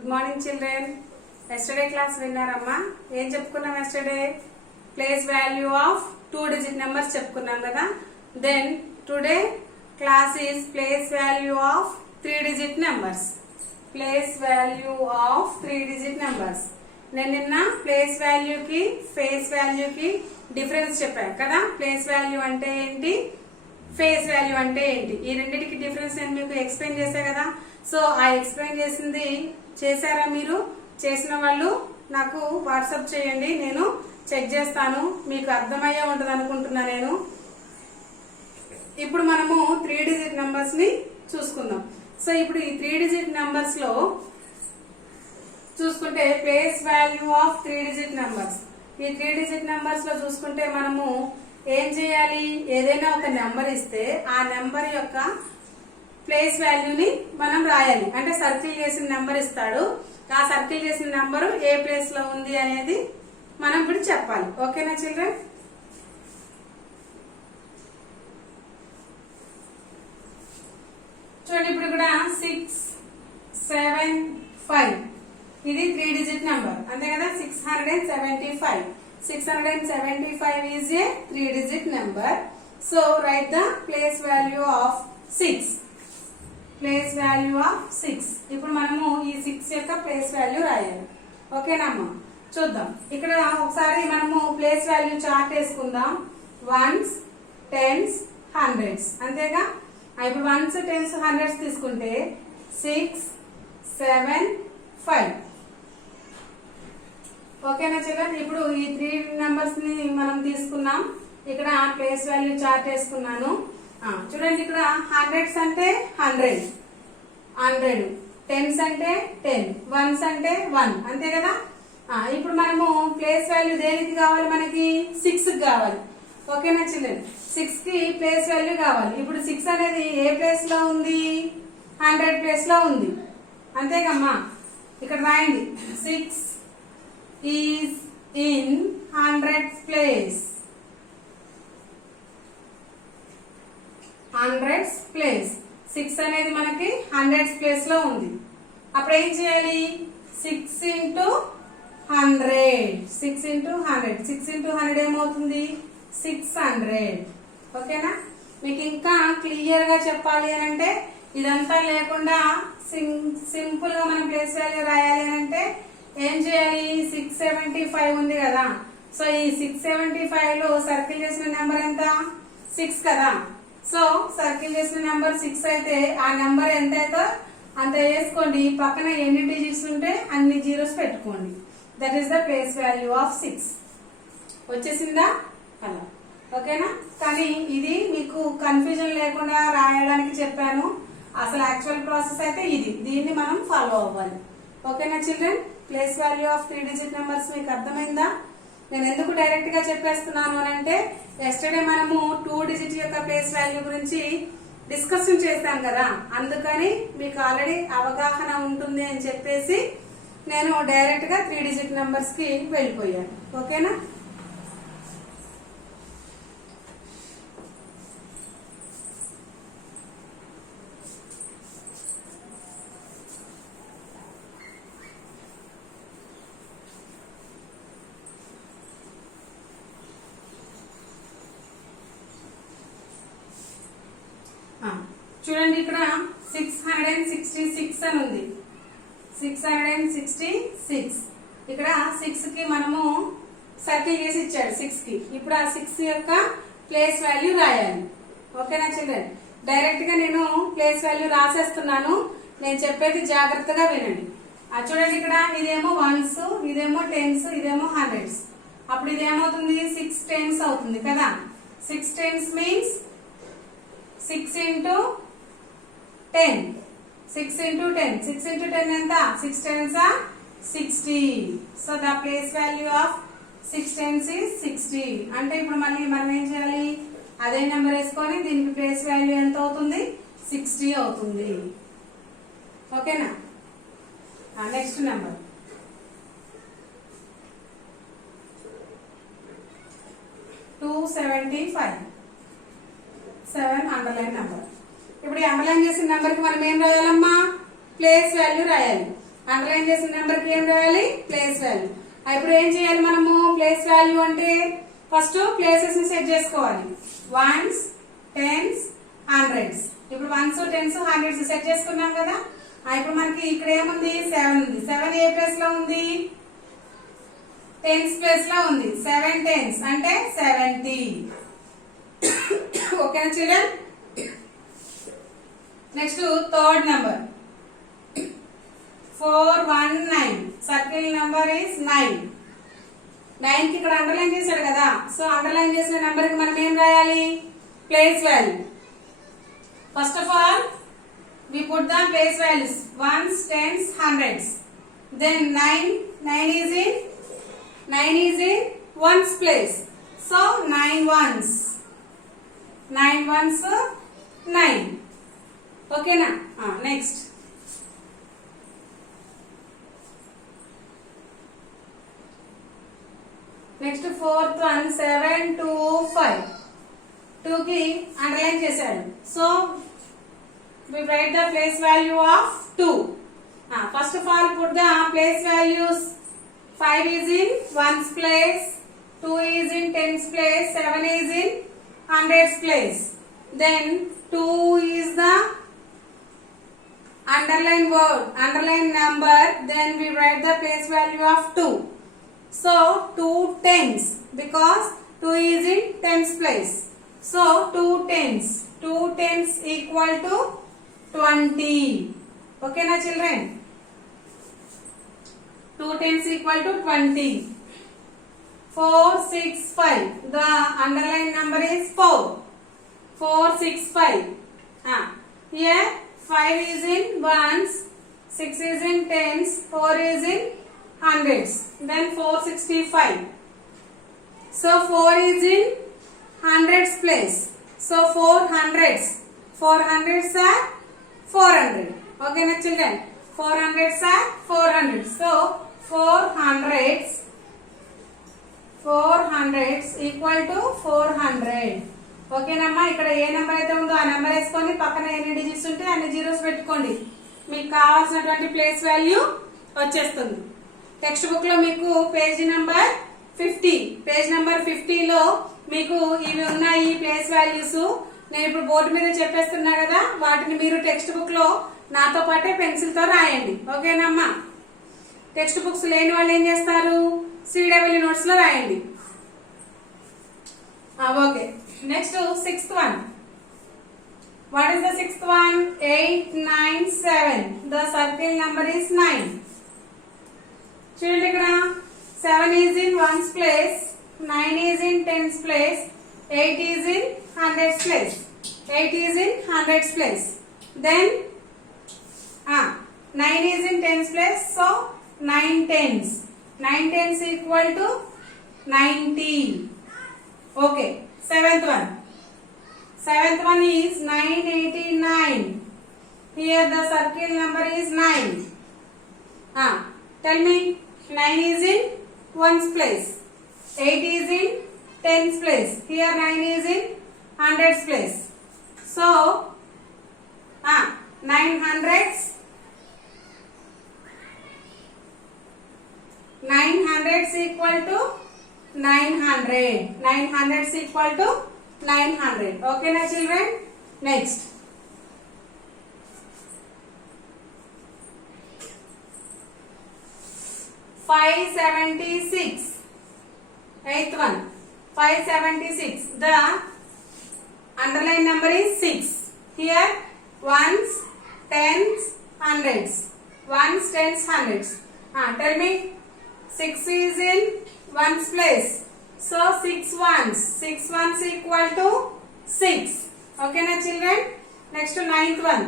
Good morning children. Yesterday class విన్నారమ్మా ఏం చెప్పుకున్నాం yesterday place value of 2 digit numbers చెప్పుకున్నాం కదా. Then today class is place value of 3 digit numbers. Place value of 3 digit numbers. నేను నిన్న place value కి face value కి difference చెప్పాను కదా. ప్లేస్ వాల్యూ అంటే ఏంటి, ఫేస్ వాల్యూ అంటే ఏంటి, ఈ రెండింటికి డిఫరెన్స్ నేను మీకు ఎక్స్ప్లెయిన్ చేశా కదా. సో ఆ ఎక్స్ప్లెయిన్ చేసింది చేశారా మీరు? చేసిన వాళ్ళు నాకు వాట్సాప్ చేయండి, నేను చెక్ చేస్తాను, మీకు అర్థమయ్యే ఉంటుంది అనుకుంటున్నా నేను. ఇప్పుడు మనము 3 డిజిట్ నంబర్స్ ని చూసుకుందాం. సో ఇప్పుడు ఈ 3 డిజిట్ నంబర్స్ లో చూసుకుంటే place value of 3 digit numbers, ఈ 3 డిజిట్ నంబర్స్ లో చూసుకుంటే మనము ఏం చేయాలి, ఏదైనా ఒక నెంబర్ ఇస్తే ఆ నెంబర్ యొక్క ప్లేస్ వాల్యూని మనం రాయాలి. అంటే సర్కిల్ చేసిన నెంబర్ ఇస్తాడు, ఆ సర్కిల్ చేసిన నెంబరు ఏ ప్లేస్ లో ఉంది అనేది మనం ఇప్పుడు చెప్పాలి. ఓకేనా చిల్డ్రన్? చూడండి, ఇప్పుడు కూడా 6, 7, 5 ఇది 3 డిజిట్ నెంబర్ అంతే కదా. 675 675 is a 3 digit number. So write the place value of 6. Place value of 6. ఇప్పుడు మనము ఈ 6 యొక్క ప్లేస్ వాల్యూ రాయాలి. ఓకేనమ్మా, చూద్దాం. ఇక్కడ ఒకసారి మనము ప్లేస్ వాల్యూ చార్ట్ వేసుకుందాం. వన్స్, టెన్స్, హండ్రెడ్స్ అంతేగా. ఇప్పుడు వన్స్, టెన్స్, హండ్రెడ్స్ తీసుకుంటే 6, 7, 5. ఓకేనా చిల్డ్రన్? ఇప్పుడు ఈ 3 నంబర్స్ ని మనం తీసుకున్నాం. ఇక్కడ ప్లేస్ వాల్యూ చార్ట్ వేసుకున్నాను. చూడండి, ఇక్కడ హండ్రెడ్స్ అంటే 100, టెన్స్ అంటే 10, వన్స్ అంటే 1 అంతే కదా. ఇప్పుడు మనము ప్లేస్ వాల్యూ దేనికి కావాలి, మనకి 6 కి కావాలి. ఓకేనా చిల్డ్రన్? 6 కి ప్లేస్ వాల్యూ కావాలి. ఇప్పుడు 6 అనేది ఏ ప్లేస్ లో ఉంది, 100 ప్లేస్ లో ఉంది అంతేగమ్మా. ఇక్కడ రాయండి, 6 is in 100th place. 100th place. 6 అనేది మనకి 100th ప్లేస్ లో ఉంది. అప్పుడు ఏం చేయాలి, 6 into 100. 6 into 100. 6 into 100 ఏమవుతుంది, 600. ఓకేనా? మీకు ఇంకా క్లియర్ గా చెప్పాలి అని అంటే ఇదంతా లేకుండా సింపుల్ గా మనం ప్లేస్ వాల్యూ రాయాలి అని అంటే ఏం చేయాలి, 675 ఉంది కదా. సో ఈ 675 లో సర్కిల్ చేసిన నెంబర్ ఎంత, 6 కదా. సో సర్కిల్ చేసిన నెంబర్ 6 అయితే ఆ నెంబర్ ఎంత అయితే అంత వేసుకోండి. పక్కన ఎన్ని డిజిట్స్ ఉంటే అన్ని జీరోస్ పెట్టుకోండి. That is the place value of 6. వచ్చేసిందా అలా? ఓకేనా? కానీ ఇది మీకు కన్ఫ్యూజన్ లేకుండా రాయడానికి చెప్పాను. అసలు యాక్చువల్ ప్రాసెస్ అయితే ఇది, దీన్ని మనం ఫాలో అవ్వాలి. ఓకేనా children? Place value of 3 digit numbers మీకు అర్థమైందా? నేను ఎందుకు డైరెక్ట్ గా చెప్పేస్తున్నాను అని అంటే ఎస్టర్డే మనము 2 డిజిట్ యొక్క ప్లేస్ వాల్యూ గురించి డిస్కషన్ చేస్తాం కదా, అందుకని మీకు ఆల్రెడీ అవగాహన ఉంటుంది అని చెప్పేసి నేను డైరెక్ట్ గా 3 డిజిట్ నెంబర్స్ కి వెళ్ళిపోయాను. ఓకేనా? చూడండి, ఇక్కడ 666 అని ఉంది. 666. ఇక్కడ 6 కి మనము సర్కిల్ చేసి ఇచ్చాడు 6 కి. ఇప్పుడు ఆ 6 యొక్క ప్లేస్ వాల్యూ రాయాలి. ఓకేనా చిల్డ్రన్? డైరెక్ట్ గా నేను ప్లేస్ వాల్యూ రాసేస్తున్నాను, నేను చెప్పేది జాగ్రత్తగా వినండి. చూడండి, ఇక్కడ ఇదేమో వన్స్, ఇదేమో టెన్స్, ఇదేమో హండ్రెడ్స్. అప్పుడు ఇది ఏమవుతుంది, 6 టెన్స్ అవుతుంది కదా. 6 tense means 6 into 10. 6 into 10. 6 into 10 ఎంత, 6 tens are 60. So the place value of 6 tens is 60. అంటే ఇప్పుడు మళ్ళీ మనం ఏం చేయాలి, అదే నెంబర్ వేసుకొని దీనికి ప్లేస్ వాల్యూ ఎంత అవుతుంది, 60 అవుతుంది. ఓకేనా? Next number 275. 7 underline number. ఇప్పుడు ఈ అండర్లైన్ చేసిన నెంబర్ కి మనం ఏం రాయాలమ్మా, ప్లేస్ వాల్యూ రాయాలి. అండర్లైన్ చేసిన నెంబర్ కి ఏం రాయాలి? Place value. ఇప్పుడు ఏం చేయాలి మనము? ప్లేస్ వాల్యూ అంటే ఫస్ట్ ప్లేసెస్ ని సెట్ చేసుకోవాలి. Ones, tens, hundreds. ఇప్పుడు వన్స్, టెన్స్, హండ్రెడ్స్ సెట్ చేసుకున్నాం కదా. ఇప్పుడు మనకి ఇక్కడ ఏముంది? 7 ఉంది. 7 ఏ ప్లేస్ లో ఉంది? టెన్స్ ప్లేస్ లో ఉంది. 7 టెన్స్ అంటే 70. ఓకేనా children? Next third number 419. Circle number is 9. 9 కి ఇక్కడ అండర్లైన్ చేశాడు కదా. సో అండర్లైన్ చేసిన నెంబర్ కి మనం ఏం రాయాలి? Place value. First of all we put the place values ones, tens, hundreds. Then 9 is in ones place. So 9 ones 9. Okay na? Next fourth one 7 2 5. 2 ki underline chesadu. So we write the place value of 2. First of all put the place values. 5 is in ones place, 2 is in tens place, 7 is in hundreds place. Then 2 is the underline word, underline number. Then we write the place value of 2. So 2 tens because 2 is in tens place. So 2 tens equal to 20. Okay na children? 2 tens equal to 20. 4 6 5. The underline number is 4. 4 6 5. Here 5 is in ones, 6 is in tens, 4 is in hundreds. Then 465. So 4 is in hundreds place. So 400s. 400s are 400. Okay na children? 400s are 400. So 400s equal to 400. Okay నమ్మా. ఇక్కడ ఏ number అయితే ఉందో ఆ number వేసుకొని పక్కన ఎన్ని digits ఉంటే అన్ని జీరోస్ పెట్టుకోండి. మీకు కావాల్సినటువంటి ప్లేస్ వాల్యూ వచ్చేస్తుంది. టెక్స్ట్ బుక్ లో మీకు పేజ్ నెంబర్ 50 లో మీకు ఇవి ఉన్నాయి ప్లేస్ వాల్యూస్. నేను ఇప్పుడు బోర్డు మీద చెప్పేస్తున్నా కదా, వాటిని మీరు టెక్స్ట్ బుక్ లో నాతో పాటే పెన్సిల్ తో రాయండి. ఓకేనమ్మా. టెక్స్ట్ బుక్స్ లేని వాళ్ళు ఏం చేస్తారు? CW నోట్స్ లో రాయండి. Okay. Next sixth one. What is the sixth one? 8 9 7. The circle number is 9. చూడండి ఇక్కడ 7 is in ones place, 9 is in tens place, 8 is in hundreds place. 8 is in hundreds place. Then 9 is in tens place, so 9 tens. 9 tens equal to 90. Okay. Seventh one is 989. Here the circle number is 9. Tell me, 9 is in ones place, 8 is in tens place, here 9 is in hundreds place. So 900s equal to 900. 900s equal to 900. Okay na children? Next 576. Eighth one 576. The underline number is 6. Here ones, tens, hundreds. Ones, tens, hundreds. Tell me, 6 is in ones place. So 6 ones. 6 ones equal to 6. Okay na children? Next to ninth one.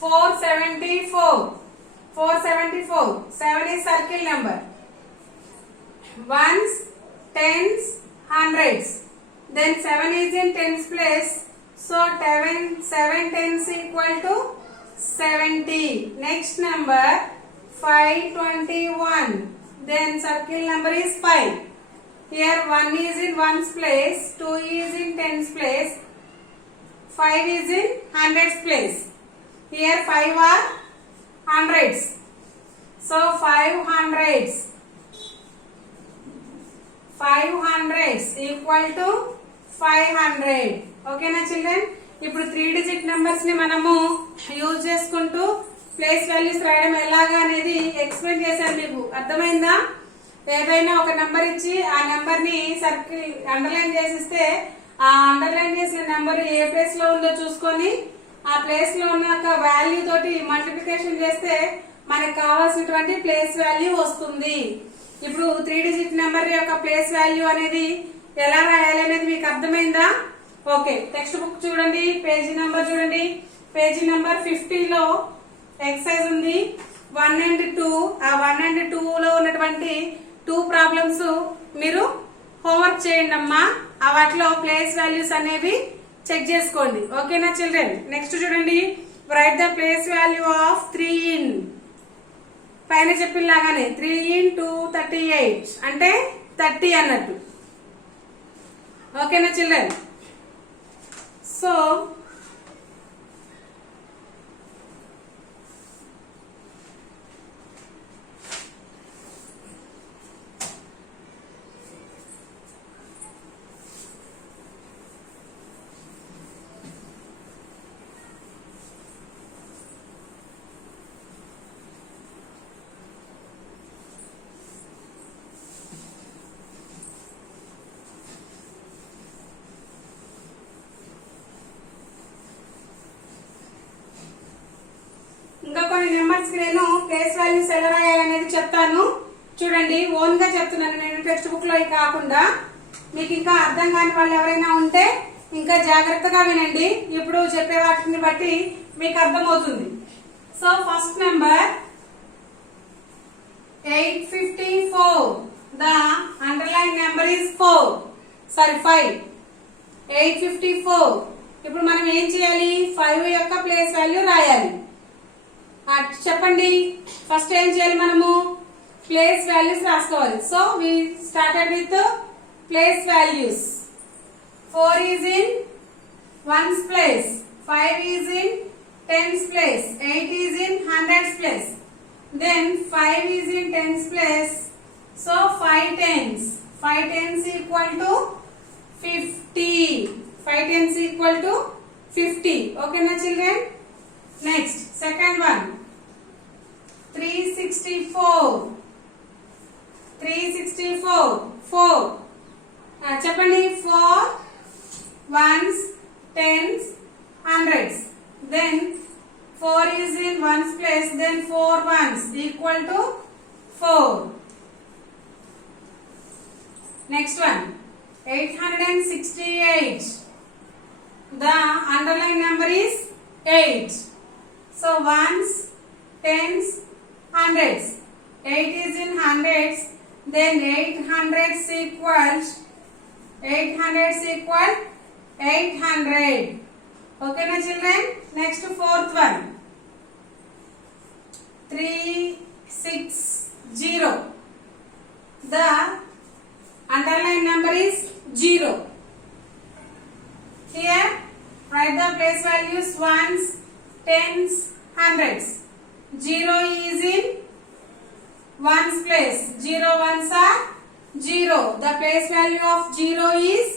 474. 474. 7 is circle number. Ones, tens, hundreds. Then 7 is in tens place. So 7 tens equal to 70. Next number 521. then circle number is 5. Here 1 is in 1's place, 2 is in 10's place, 5 is in 100's place. Here 5 are hundreds. So 500s equal to 500. Okay na children? ఇప్పుడు 3 digit numbers ని మనము use చేసుకుంటూ place values రాయడం ఎలాగా అనేది explain చేశాను మీకు. అర్థమైందా? ఏదైనా ఒక నెంబర్ ఇచ్చి ఆ నెంబర్ ని సర్కిల్ అండర్లైన్ చేసిస్తే ఆ అండర్లైన్ చేసిన నెంబర్ ఏ ప్లేస్ లో ఉందో చూసుకొని ఆ ప్లేస్ లో ఉన్న ఒక వాల్యూ తోటి మల్టిప్లికేషన్ చేస్తే మనకు కావాల్సినటువంటి ప్లేస్ వాల్యూ వస్తుంది. ఇప్పుడు 3 digit నెంబర్ యొక్క ప్లేస్ వాల్యూ అనేది ఎలా రాయాలి అనేది మీకు అర్థమైందా? ఓకే, టెక్స్ట్ బుక్ చూడండి, పేజీ నంబర్ చూడండి. పేజీ నంబర్ 50 లో ఎక్సర్సైజ్ ఉంది 1 and 2. ఆ 1 and 2 లో ఉన్నటువంటి 2 ప్రాబ్లమ్స్ మీరు హోంవర్క్ చేయండి అమ్మా. ఆ వాటిలో ప్లేస్ వాల్యూస్ అనేవి చెక్ చేసుకోండి. ఓకేనా చిల్డ్రన్? నెక్స్ట్ చూడండి, right the place value of 3 in పైన చెప్పినలాగానే 3 in 238 అంటే 30 అన్నట్టు. ఓకేనా చిల్డ్రన్? సో ఇంకా కొన్ని నెంబర్స్ కి నేను ప్లేస్ వాల్యూస్ ఎలా రాయాలనేది చెప్తాను. చూడండి, ఓన్ గా చెప్తున్నాను నేను, టెక్స్ట్ బుక్ లో కాకుండా. మీకు ఇంకా అర్థం కాని వాళ్ళు ఎవరైనా ఉంటే ఇంకా జాగ్రత్తగా వినండి. ఇప్పుడు చెప్పే వాటిని బట్టి మీకు అర్థమవుతుంది. So first number 854. The underline number is 5. 854. ఇప్పుడు మనం ఏం చేయాలి? 5 యొక్క ప్లేస్ వాల్యూ రాయాలి. చెప్పండి, ఫస్ట్ ఏం చేయాలి? మనము ప్లేస్ వాల్యూస్ రాసుకోవాలి. So we started with place values. 4 is in 1's place, 5 is in 10's place, 8 is in 100's place, then 5 is in 10's place. So 5 tens. 5 tens equal to 50. 5 tens equal to 50. Okay na children? Next, second one, 364. 364. 4. చెప్పండి, 4 1's, 10's, 100's. Then 4 is in 1's place, then 4 1's equal to 4. Next one, 868. The underlying number is 8. So 1's, 10's, 100's. 8 is in 100's, then 800's equals 800's equal 800. Okay na children? Next fourth one, 360. The underlying number is 0. Here write the place values 1's, 10's, 100's. 0 is in 1's place. 0 1's are 0. The place value of 0 is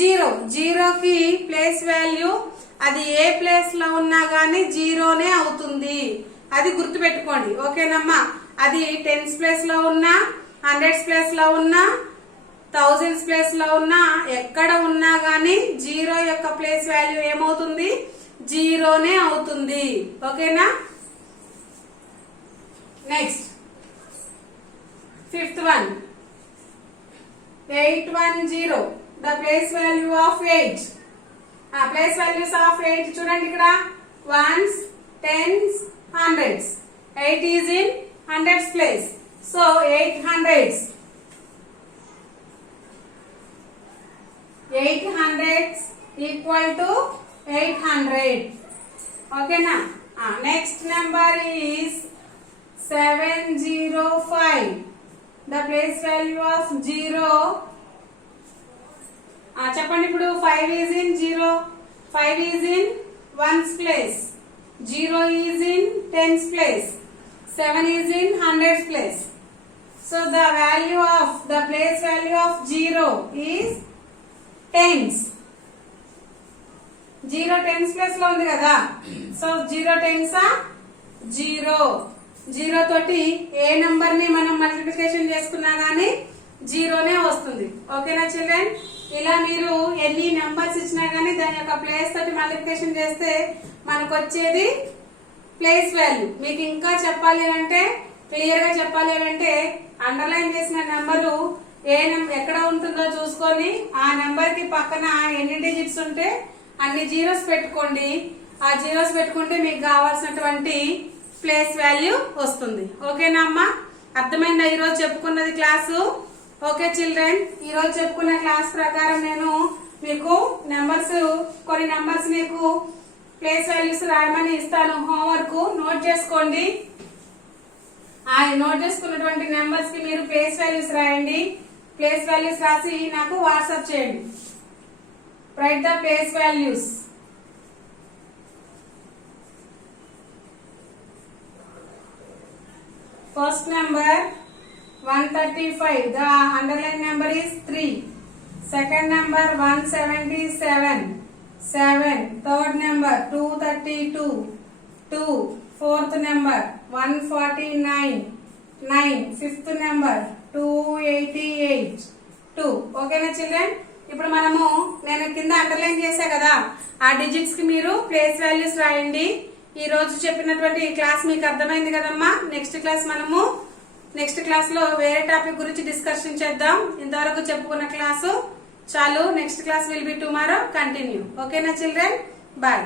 0. 0 కి place value అది ఏ place లో ఉన్నా గానీ 0నే అవుతుంది. అది గుర్తు పెట్టుకోండి. ఓకేనమ్మా? అది 10's ప్లేస్ లో ఉన్నా, 100's ప్లేస్ లో ఉన్నా, 1000's ప్లేస్ లో ఉన్నా, ఎక్కడ ఉన్నా గానీ 0 యొక్క ప్లేస్ వాల్యూ ఏమవుతుంది? 0నే అవుతుంది. ఓకేనా? Next fifth one, 810. The place value of 8. Place values of 8 చూడండి ఇక్కడ 1's, 10's, 100's. 8 is in 100's place. So 800's. 800's equal to 800. Okay na? Next number is 705. The place value of 0. చెప్పండి ఇప్పుడు 5 is in 0, 5 is in 1's place, 0 is in 10's place, 7 is in 100's place. So the value of the place value of 0 is 10's. 0 10's place లో ఉంది కదా. So 0 10's 0. 0 తోటి ఏ number ని మనం multiplication చేసుకున్నా గానీ 0నే వస్తుంది. ఓకేనా చిల్డ్రన్? ఇలా మీరు ఎన్ని నంబర్స్ ఇచ్చినా గానీ దాని యొక్క ప్లేస్ తోటి మల్టిప్లికేషన్ చేస్తే మనకు వచ్చేది ప్లేస్ వాల్యూ. మీకు ఇంకా చెప్పాలి అంటే, క్లియర్ గా చెప్పాలి అంటే, అండర్లైన్ చేసిన నెంబరు ఎక్కడ ఉంటుందో చూసుకొని ఆ నెంబర్ కి పక్కన ఎన్ని డిజిట్స్ ఉంటే అన్ని జీరోస్ పెట్టుకోండి. ఆ జీరోస్ పెట్టుకుంటే మీకు కావాల్సినటువంటి ప్లేస్ వాల్యూ వస్తుంది. ఓకేనా అమ్మా? అర్థమైందా ఈరోజు చెప్పుకున్నది క్లాసు? ఓకే చిల్డ్రన్, ఈరోజు చెప్పుకున్న క్లాస్ ప్రకారం నేను మీకు కొన్ని నెంబర్స్ మీకు ప్లేస్ వాల్యూస్ రాయమని ఇస్తాను. హోంవర్క్ నోట్ చేసుకోండి. ఆ నోట్ చేసుకున్నటువంటి నెంబర్స్ కి మీరు ప్లేస్ వాల్యూస్ రాయండి. ప్లేస్ వాల్యూస్ రాసి నాకు వాట్సాప్ చేయండి. Right the place values. First number 135. The underline number is 3. Second number 177. 7. Third number 232. 2. Fourth number 149. 9. Fifth number 288. 2. ఓకేనా చిల్డ్రన్? ఇప్పుడు నేను కింద అండర్లైన్ చేశా కదా, ఆ డిజిట్స్ కి మీరు ప్లేస్ వాల్యూస్ రాయండి. ఈ రోజు చెప్పినటువంటి ఈ క్లాస్ మీకు అర్థమైంది కదమ్మా. నెక్స్ట్ క్లాస్ లో వేరే టాపిక్ గురించి డిస్కషన్ చేద్దాం. ఇంతవరకు చెప్పుకున్న క్లాసు చాలు. Next class will be tomorrow. Continue. ఓకేనా చిల్డ్రన్? బాయ్.